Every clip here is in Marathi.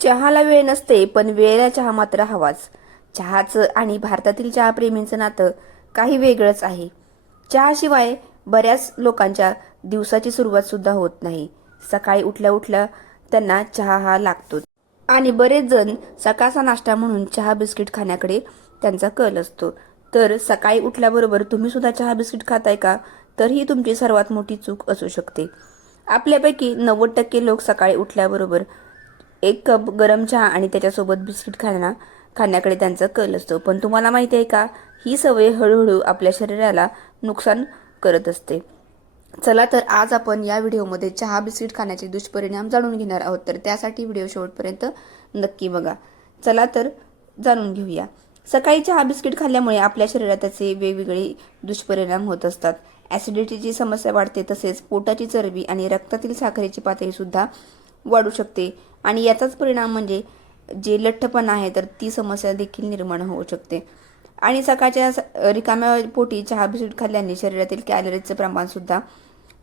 चहाला वेळ नसते, पण वेळेला चहा मात्र हवाच. चहाचं आणि भारतातील चहाप्रेमींचं नातं काही वेगळंच आहे. चहाशिवाय बऱ्याच लोकांच्या दिवसाची सुरुवात सुद्धा होत नाही. सकाळी उठल्या उठल्या त्यांना चहा हा लागतोच. आणि बरेच जण सकाळचा नाश्ता म्हणून चहा बिस्किट खाण्याकडे त्यांचा कल असतो. तर सकाळी उठल्याबरोबर तुम्ही सुद्धा चहा बिस्किट खाताय का? तर ही तुमची सर्वात मोठी चूक असू शकते. आपल्यापैकी 90% लोक सकाळी उठल्याबरोबर एक कप गरम चहा आणि त्याच्यासोबत बिस्किट खाण्याकडे त्यांचा कल असतो. पण तुम्हाला माहिती आहे का, ही सवय हळूहळू आपल्या शरीराला नुकसान करत असते. चला तर आज आपण या व्हिडिओमध्ये चहा बिस्किट खाण्याचे दुष्परिणाम जाणून घेणार आहोत. तर त्यासाठी व्हिडिओ शेवटपर्यंत नक्की बघा. चला तर जाणून घेऊया. सकाळी चहा बिस्किट खाल्ल्यामुळे आपल्या शरीरात त्याचे वेगवेगळे दुष्परिणाम होत असतात. ॲसिडिटीची समस्या वाढते, तसेच पोटाची चरबी आणि रक्तातील साखरेची पातळी सुद्धा वाढू शकते. आणि याचाच परिणाम म्हणजे जे लठ्ठपणा आहे तर ती समस्या देखील निर्माण होऊ शकते. आणि सकाळच्या रिकाम्या पोटी चहा बिस्किट खाल्ल्याने शरीरातील कॅलरीजचं प्रमाण सुद्धा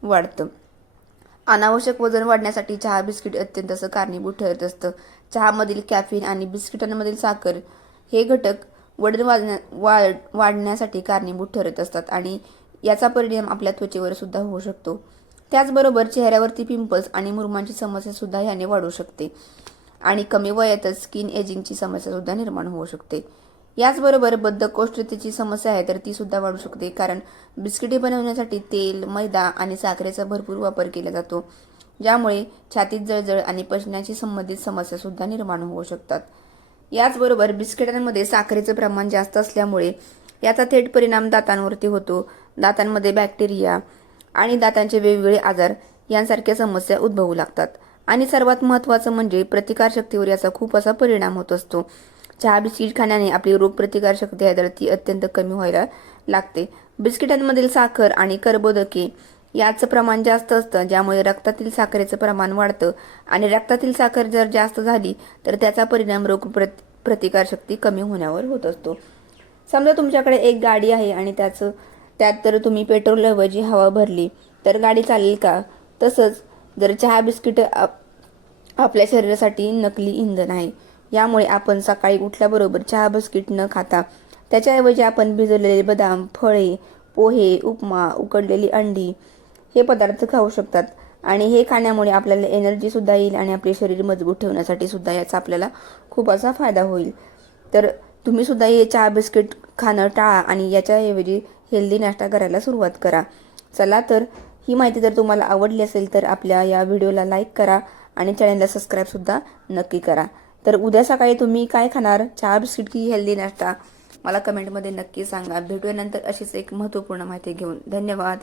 वाढतं. अनावश्यक वजन वाढण्यासाठी चहा बिस्किट अत्यंत असं कारणीभूत ठरत असतं. चहामधील कॅफीन आणि बिस्किटांमधील साखर हे घटक वजन वाढण्यासाठी कारणीभूत ठरत असतात आणि याचा परिणाम आपल्या त्वचेवर सुद्धा होऊ शकतो. त्याचबरोबर चेहऱ्यावरती पिंपल्स आणि मुरुमांची समस्या सुद्धा याने वाढू शकते आणि कमी वयातच स्किन एजिंगची समस्या सुद्धा निर्माण होऊ शकते. याचबरोबर बद्धकोष्ठतेची समस्या आहे तर ती सुद्धा वाढू शकते, कारण बिस्किटे बनवण्यासाठी तेल, मैदा आणि साखरेचा भरपूर वापर केला जातो, ज्यामुळे छातीत जळजळ आणि पचनाशी संबंधित समस्या सुद्धा निर्माण होऊ शकतात. याचबरोबर बिस्किटांमध्ये साखरेचं प्रमाण जास्त असल्यामुळे याचा थेट परिणाम दातांवरती होतो. दातांमध्ये बॅक्टेरिया आणि दातांचे वेगवेगळे आजार यांसारख्या समस्या उद्भवू लागतात. आणि सर्वात महत्त्वाचं म्हणजे प्रतिकारशक्तीवर याचा खूप असा परिणाम होत असतो. चहा बिस्किट खाण्याने आपली रोगप्रतिकारशक्ती आहे तर ती अत्यंत कमी व्हायला लागते. बिस्किटांमधील साखर आणि कर्बोदके याचं प्रमाण जास्त असतं, ज्यामुळे रक्तातील साखरेचं प्रमाण वाढतं आणि रक्तातील साखर जर जास्त झाली तर त्याचा परिणाम प्रतिकारशक्ती कमी होण्यावर होत असतो. समजा तुमच्याकडे एक गाडी आहे आणि त्यात तर तुम्ही पेट्रोलऐवजी हवा भरली तर गाडी चालेल का? तसंच जर चहा बिस्किट आपल्या शरीरासाठी नकली इंधन आहे. यामुळे आपण सकाळी उठल्याबरोबर चहा बिस्किट न खाता त्याच्याऐवजी आपण भिजवलेले बदाम, फळे, पोहे, उपमा, उकडलेली अंडी हे पदार्थ खाऊ शकतात. आणि हे खाण्यामुळे आपल्याला एनर्जी सुद्धा येईल आणि आपले शरीर मजबूत ठेवण्यासाठी सुद्धा याचा आपल्याला खूप असा फायदा होईल. तर तुम्ही सुद्धा हे चहा बिस्किट खाणं टाळा आणि याच्याऐवजी हेल्दी नाश्ता करायला सुरुवात करा. चला तर ही माहिती जर तुम्हाला आवडली असेल तर आपल्या या व्हिडिओला लाईक करा आणि चॅनलला सबस्क्राईब सुद्धा नक्की करा. तर उद्या सकाळी तुम्ही काय खाणार, चहा बिस्किट की हेल्दी नाश्ता, मला कमेंटमध्ये नक्की सांगा. भेटूया नंतर अशीच एक महत्त्वपूर्ण माहिती घेऊन. धन्यवाद.